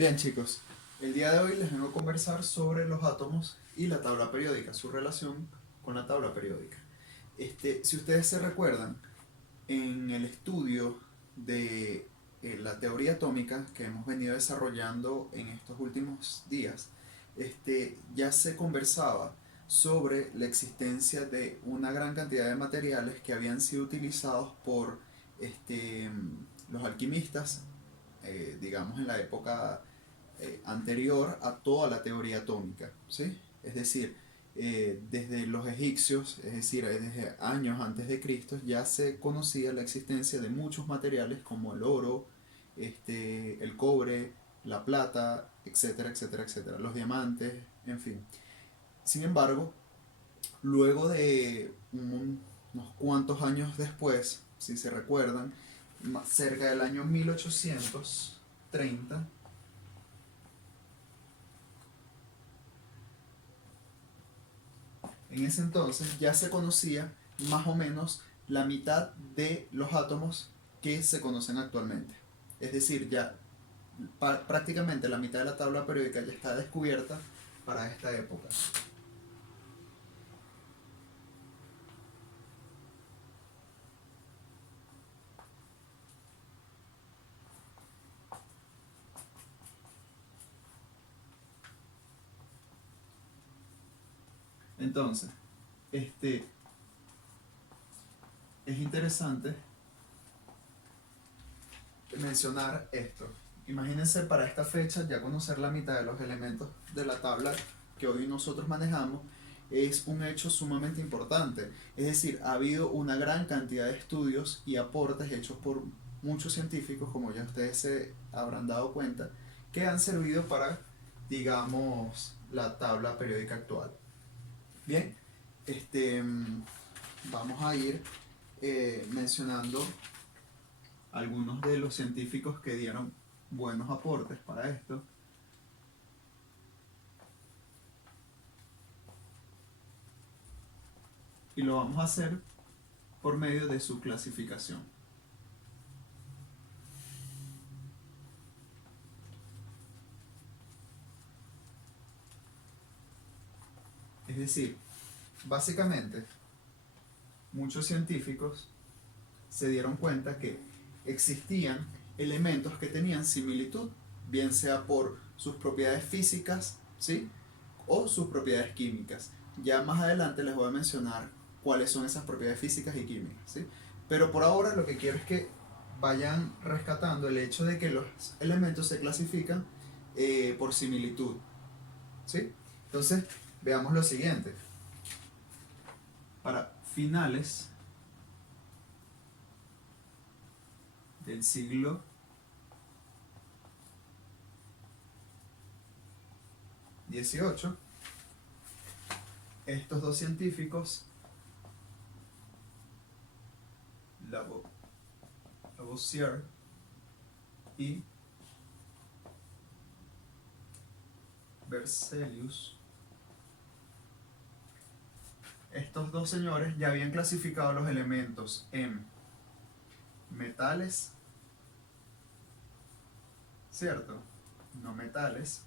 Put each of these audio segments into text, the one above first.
Bien, chicos, el día de hoy les vengo a conversar sobre los átomos y la tabla periódica, su relación con la tabla periódica. Si ustedes se recuerdan, en el estudio de la teoría atómica que hemos venido desarrollando en estos últimos días, ya se conversaba sobre la existencia de una gran cantidad de materiales que habían sido utilizados por los alquimistas, digamos en la época anterior a toda la teoría atómica, ¿sí? Es decir, desde los egipcios, es decir, desde años antes de Cristo, ya se conocía la existencia de muchos materiales como el oro, el cobre, la plata, etcétera, etcétera, etcétera, los diamantes, en fin. Sin embargo, luego de unos cuantos años después, si se recuerdan, cerca del año 1830, en ese entonces ya se conocía más o menos la mitad de los átomos que se conocen actualmente. Es decir, ya prácticamente la mitad de la tabla periódica ya está descubierta para esta época. Entonces, este, es interesante mencionar esto. Imagínense para esta fecha ya conocer la mitad de los elementos de la tabla que hoy nosotros manejamos es un hecho sumamente importante. Es decir, ha habido una gran cantidad de estudios y aportes hechos por muchos científicos, como ya ustedes se habrán dado cuenta, que han servido para, digamos, la tabla periódica actual. Bien, este, vamos a ir mencionando algunos de los científicos que dieron buenos aportes para esto. Y lo vamos a hacer por medio de su clasificación. Es decir, básicamente, muchos científicos se dieron cuenta que existían elementos que tenían similitud, bien sea por sus propiedades físicas, ¿sí? O sus propiedades químicas. Ya más adelante les voy a mencionar cuáles son esas propiedades físicas y químicas, ¿sí? Pero por ahora lo que quiero es que vayan rescatando el hecho de que los elementos se clasifican por similitud, ¿sí? Entonces, veamos lo siguiente. Para finales del siglo XVIII, estos dos científicos, Lavoisier y Berzelius, estos dos señores ya habían clasificado los elementos en metales, ¿cierto? No metales,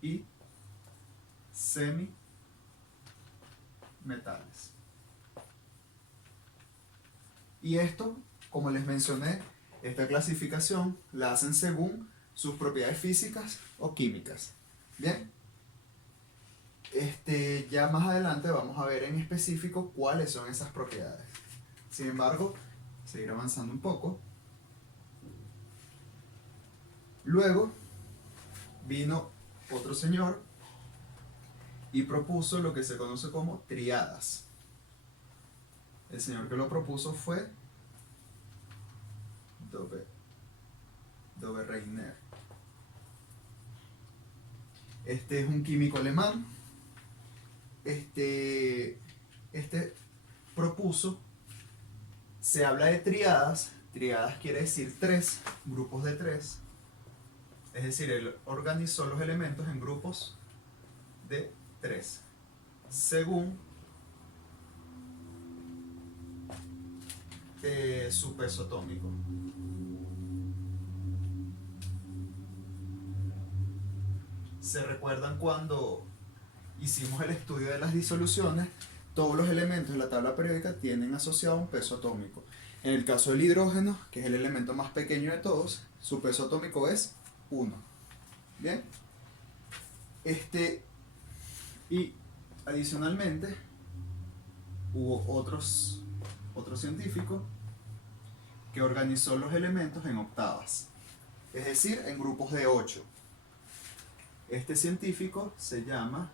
y semimetales. Y esto, como les mencioné, esta clasificación la hacen según sus propiedades físicas o químicas. Bien, ya más adelante vamos a ver en específico cuáles son esas propiedades. Sin embargo, seguir avanzando un poco. Luego vino otro señor y propuso lo que se conoce como triadas. El señor que lo propuso fue Dobereiner. Este es un químico alemán. Este propuso, se habla de triadas. Triadas quiere decir tres, grupos de tres. Es decir, él organizó los elementos en grupos de tres, según su peso atómico. ¿Se recuerdan cuando hicimos el estudio de las disoluciones? Todos los elementos de la tabla periódica tienen asociado un peso atómico. En el caso del hidrógeno, que es el elemento más pequeño de todos, su peso atómico es 1. ¿Bien? Y adicionalmente, hubo otro científico que organizó los elementos en octavas, es decir, en grupos de 8. Este científico se llama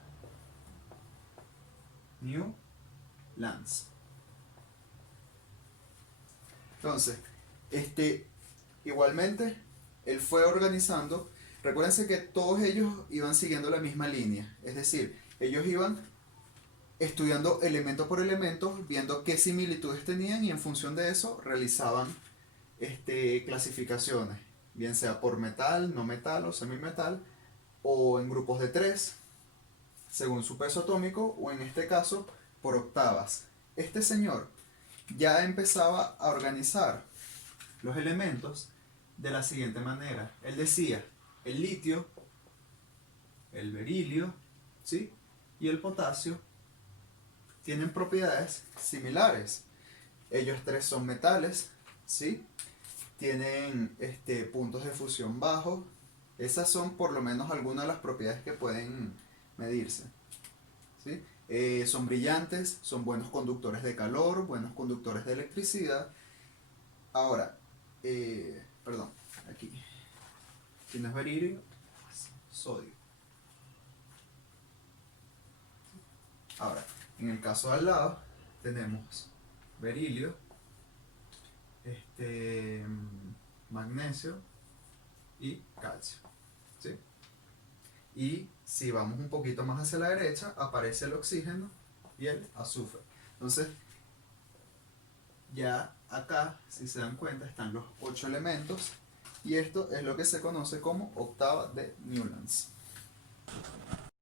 Newlands. Entonces, igualmente, él fue organizando. Recuérdense que todos ellos iban siguiendo la misma línea, es decir, ellos iban estudiando elemento por elemento, viendo qué similitudes tenían y en función de eso realizaban clasificaciones, bien sea por metal, no metal o semimetal, o en grupos de 3, según su peso atómico, o en este caso por octavas. Este señor ya empezaba a organizar los elementos de la siguiente manera. Él decía, el litio, el berilio, ¿sí?, y el potasio tienen propiedades similares. Ellos tres son metales, ¿sí? Tienen puntos de fusión bajos. Esas son por lo menos algunas de las propiedades que pueden medirse, ¿sí? Son brillantes, son buenos conductores de calor, buenos conductores de electricidad. Ahora, perdón, aquí no es berilio, es sodio. Ahora, en el caso de al lado, tenemos berilio, magnesio y calcio, ¿sí? Y si vamos un poquito más hacia la derecha, aparece el oxígeno y el azufre. Entonces, ya acá, si se dan cuenta, están los 8 elementos y esto es lo que se conoce como octava de Newlands.